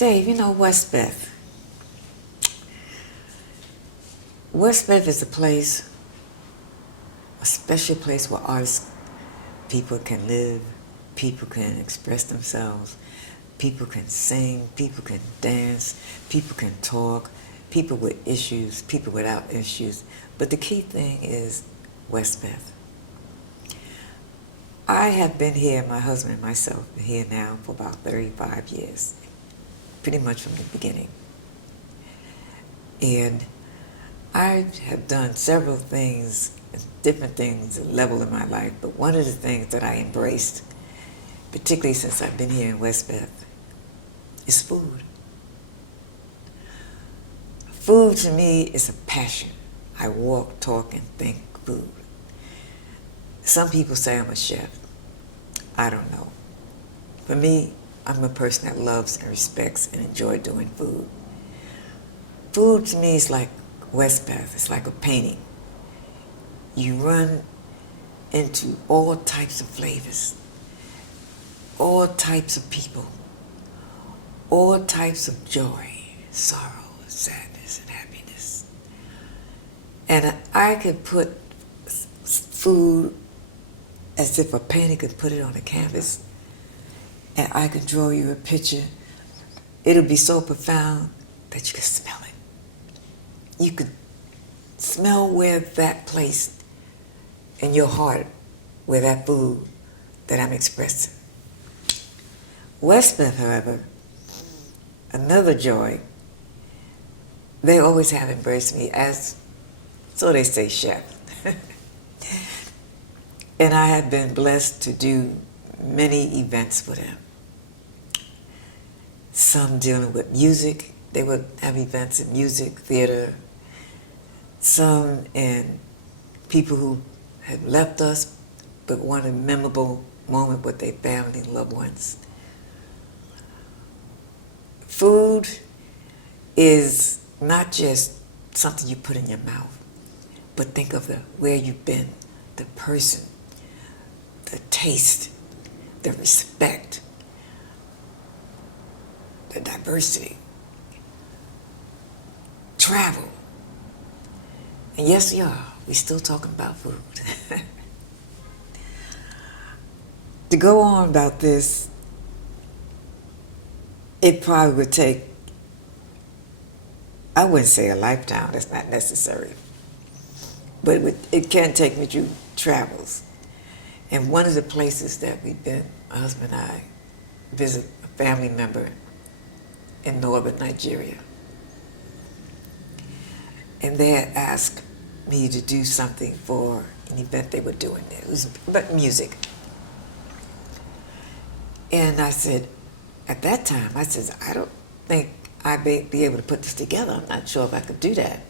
Dave, you know Westbeth. Westbeth is a place, a special place where artists, people can live, people can express themselves, people can sing, people can dance, people can talk, people with issues, people without issues. But the key thing is Westbeth. I have been here, my husband and myself, been here now for about 35 years, pretty much from the beginning. And I have done several things, different things, level in my life, but one of the things that I embraced, particularly since I've been here in Westbeth, is food. Food to me is a passion. I walk, talk, and think food. Some people say I'm a chef. I don't know. For me, I'm a person that loves and respects and enjoys doing food. Food to me is like Westbeth. It's like a painting. You run into all types of flavors, all types of people, all types of joy, sorrow, sadness, and happiness. And I could put food as if a painter could put it on a canvas, and I could draw you a picture. It'll be so profound that you could smell it. You could smell where that place in your heart, where that food that I'm expressing. Westbeth, however, another joy, they always have embraced me as, so they say, chef. And I have been blessed to do many events for them. Some dealing with music. They would have events in music, theater. Some in people who have left us but want a memorable moment with their family and loved ones. Food is not just something you put in your mouth, but think of where you've been, the person, the taste, the respect, the diversity, travel. And yes, we're still talking about food. To go on about this, it probably would take, I wouldn't say a lifetime, that's not necessary, but it can take me through travels. And one of the places that we've been, my husband and I, visit a family member in northern Nigeria. And they had asked me to do something for an event they were doing there. It was about music. And I said, at that time, I said, I don't think I'd be able to put this together. I'm not sure if I could do that.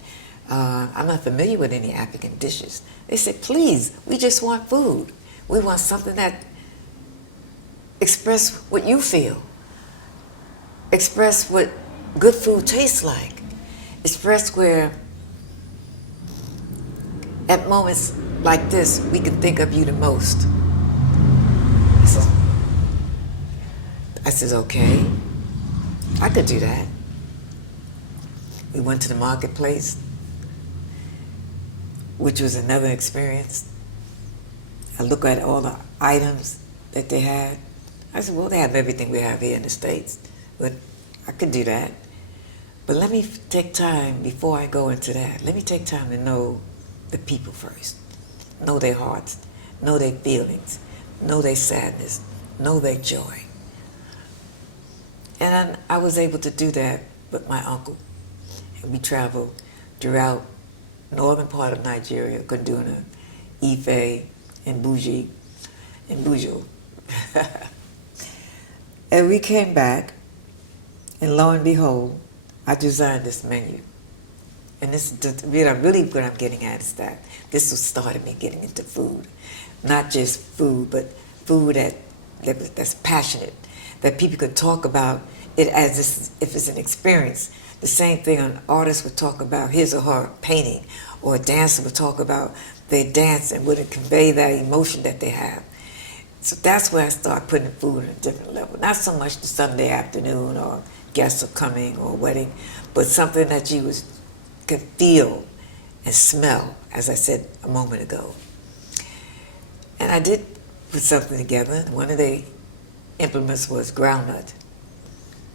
I'm not familiar with any African dishes. They said, please, we just want food. We want something that express what you feel. Express what good food tastes like. Express where, at moments like this, we can think of you the most. I said, okay, I could do that. We went to the marketplace, which was another experience. I look at all the items that they had. I said, well, they have everything we have here in the States, but I could do that. But let me take time, before I go into that, let me take time to know the people first. Know their hearts, know their feelings, know their sadness, know their joy. And I was able to do that with my uncle. And we traveled throughout northern part of Nigeria, Kaduna, Ife, and Bujo. And we came back, and lo and behold, I designed this menu. And this is really what I'm getting at is that this was started me getting into food. Not just food, but food that's passionate, that people could talk about it as if it's an experience. The same thing an artist would talk about his or her painting, or a dancer would talk about their dance and would it convey that emotion that they have. So that's where I start putting food on a different level. Not so much the Sunday afternoon or guests are coming or a wedding, but something that you could feel and smell, as I said a moment ago. And I did put something together. One of the implements was groundnut.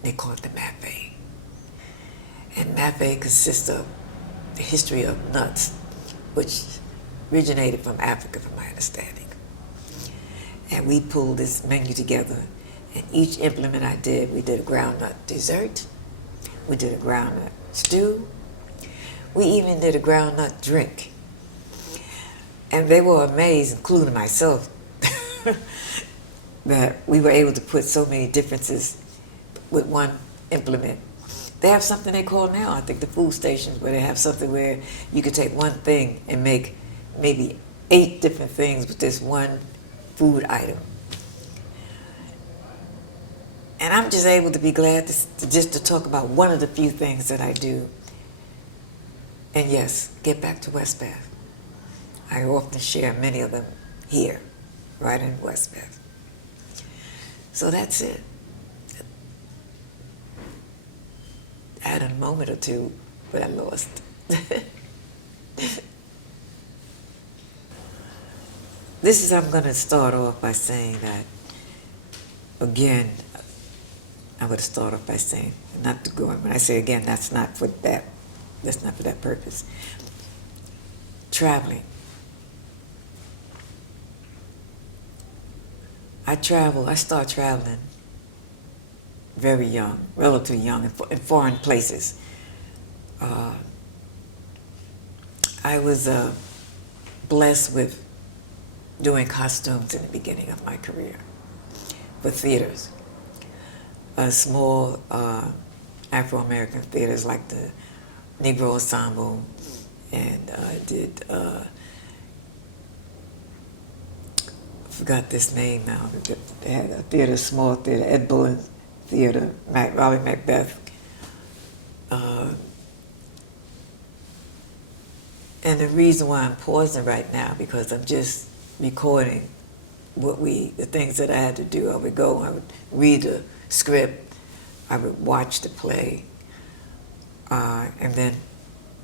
They call it the mafe. And mafe consists of the history of nuts, which originated from Africa, from my understanding. And we pulled this menu together, and each implement I did, we did a groundnut dessert, we did a groundnut stew, we even did a groundnut drink. And they were amazed, including myself, that we were able to put so many differences with one implement. They have something they call now, I think, the food stations, where they have something where you could take one thing and make maybe 8 different things with this one food item. And I'm just able to be glad to talk about one of the few things that I do. And yes, get back to West Bath. I often share many of them here, right in West Bath. So that's it. I had a moment or two, but I lost. I'm going to start off by saying that, again, I'm going to start off by saying, not to go, when I say again, that's not for that purpose. Traveling. I start traveling very young, relatively young, in foreign places. I was blessed with doing costumes in the beginning of my career for theaters. Small Afro-American theaters like the Negro Ensemble, and I did, I forgot this name now, they had a theater, small theater, Ed Bullen Theater, Robert Macbeth. And the reason why I'm pausing right now, because I'm just recording the things that I had to do. I would go, I would read the script, I would watch the play, and then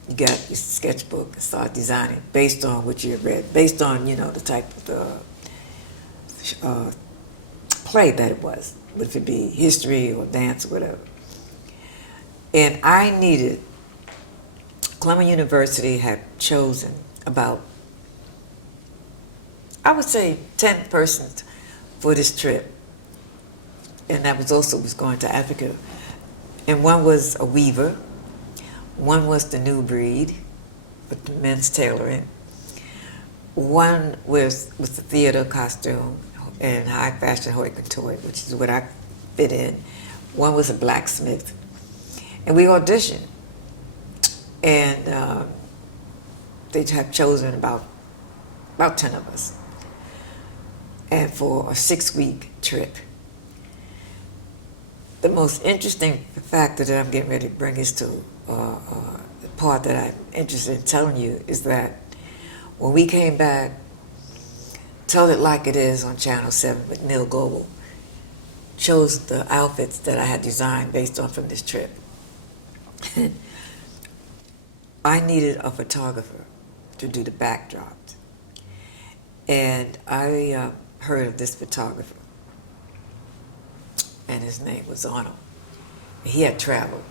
you got your sketchbook and start designing based on what you read, based on, the type of play that it was, whether it be history or dance or whatever. And Columbia University had chosen about, I would say, 10 persons for this trip. And that was going to Africa. And one was a weaver, one was the new breed, with the men's tailoring, one was the theater costume and high fashion haute couture, which is what I fit in. One was a blacksmith. And we auditioned. And they have chosen about 10 of us, and for a 6-week trip. The most interesting factor that I'm getting ready to bring is to the part that I'm interested in telling you is that when we came back, Tell It Like It Is on Channel 7 with Neil Goebel chose the outfits that I had designed based on from this trip. I needed a photographer to do the backdrops. And I heard of this photographer, and his name was Arnold. He had traveled.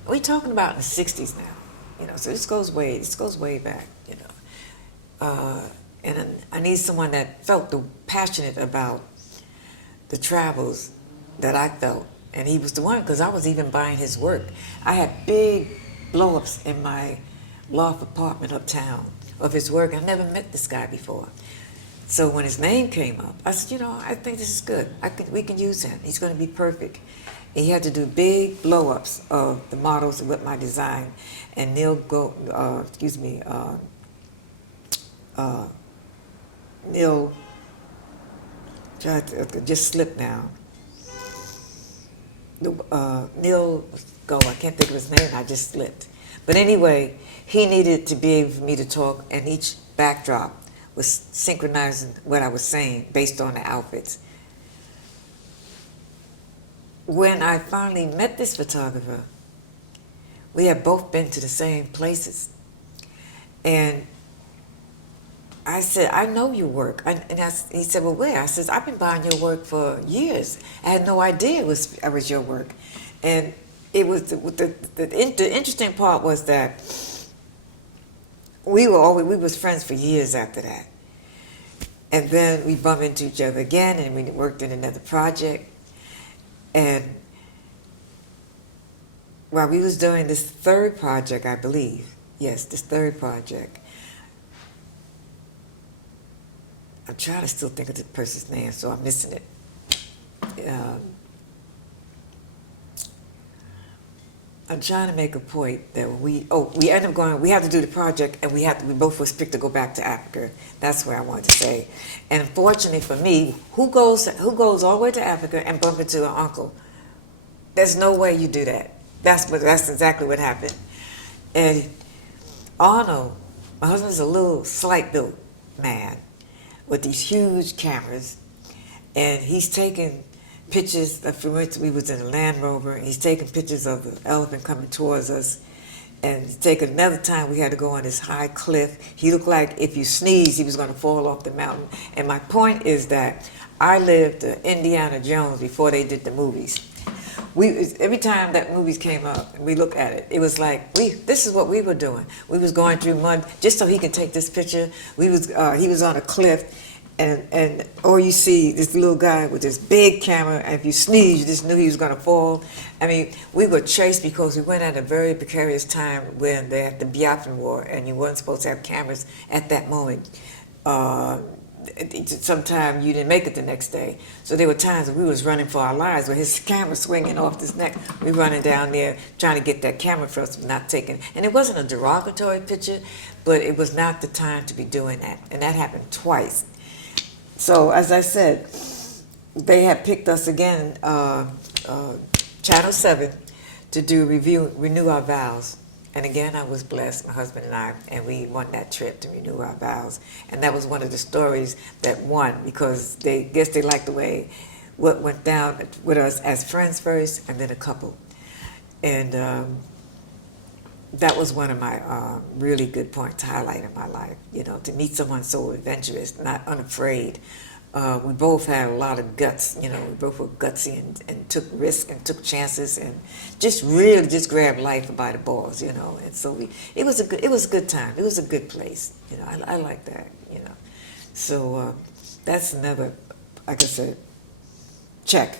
And we're talking about in the 60s now, so this goes way back, And I need someone that felt passionate about the travels that I felt. And he was the one, because I was even buying his work. I had big blow-ups in my loft apartment uptown of his work. I never met this guy before. So when his name came up, I said, I think this is good. We can use him. He's going to be perfect. And he had to do big blow-ups of the models with my design. And Neil just slipped now. Neil I can't think of his name, I just slipped. But anyway, he needed to be able for me to talk, and each backdrop was synchronizing what I was saying based on the outfits. when I finally met this photographer, we had both been to the same places. And I said, I know your work. He said, well, where? I said, I've been buying your work for years. I had no idea it was your work. And it was the interesting part was that we was friends for years after that. And then we bumped into each other again, and we worked in another project. And while we was doing this third project, I believe, yes, this third project, I'm trying to still think of the person's name, so I'm missing it. I'm trying to make a point that when we end up going, we had to do the project, and we both was picked to go back to Africa. That's where I wanted to say. And unfortunately for me, who goes all the way to Africa and bump into an uncle? There's no way you do that. That's exactly what happened. And Arnold, my husband's a little slight built man with these huge cameras, and he's taking pictures. We was in a Land Rover, and he's taking pictures of the elephant coming towards us. And another time we had to go on this high cliff. He looked like if you sneeze, he was going to fall off the mountain. And my point is that I lived Indiana Jones before they did the movies. Every time that movies came up and we look at it, it was like this is what we were doing. We was going through mud just so he could take this picture. He was on a cliff, and all you see this little guy with this big camera, and if you sneeze, you just knew he was going to fall. I mean, we were chased because we went at a very precarious time when they had the Biafran War, and you weren't supposed to have cameras at that moment. Sometime you didn't make it the next day. So there were times when we was running for our lives with his camera swinging off his neck. We running down there trying to get that camera for us, not taking. And it wasn't a derogatory picture, but it was not the time to be doing that. And that happened twice. So as I said, they had picked us again, Channel 7, to do Renew Our Vows. And again, I was blessed, my husband and I, and we won that trip to renew our vows. And that was one of the stories that won, because they liked the way what went down with us as friends first, and then a couple. And that was one of my really good points to highlight in my life, to meet someone so adventurous, not unafraid. We both had a lot of guts, we both were gutsy and took risks and took chances and just grabbed life by the balls, And so it was a good time. It was a good place, I like that, So that's another, like I said, check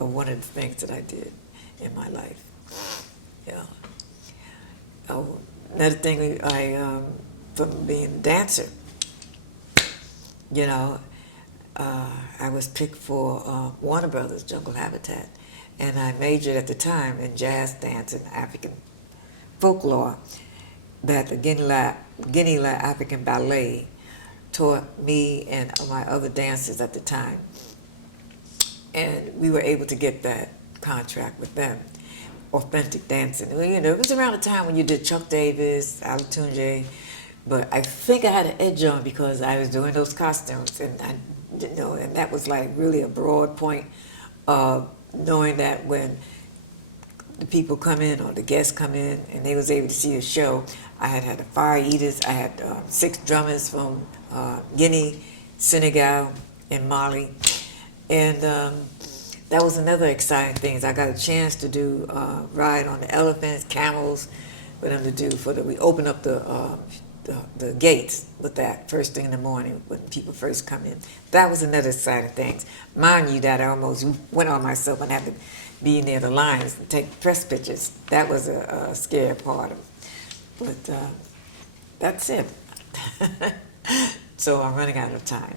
of one of the things that I did in my life. Oh, another thing, from being a dancer, I was picked for Warner Brothers Jungle Habitat, and I majored at the time in jazz dance and African folklore. That the Guinea African Ballet taught me and my other dancers at the time, and we were able to get that contract with them, authentic dancing. It was around the time when you did Chuck Davis, Alatunje, but I think I had an edge on because I was doing those costumes, and and that was like really a broad point of knowing that when the people come in or the guests come in and they was able to see a show, I had the fire eaters, I had 6 drummers from Guinea, Senegal, and Mali, and that was another exciting thing. I got a chance to do ride on the elephants, camels, for them to do we open up the gates with that first thing in the morning when people first come in. That was another exciting thing. Mind you, that I almost went on myself and had to be near the lines and take press pictures. That was a scary part of it. But that's it. So I'm running out of time.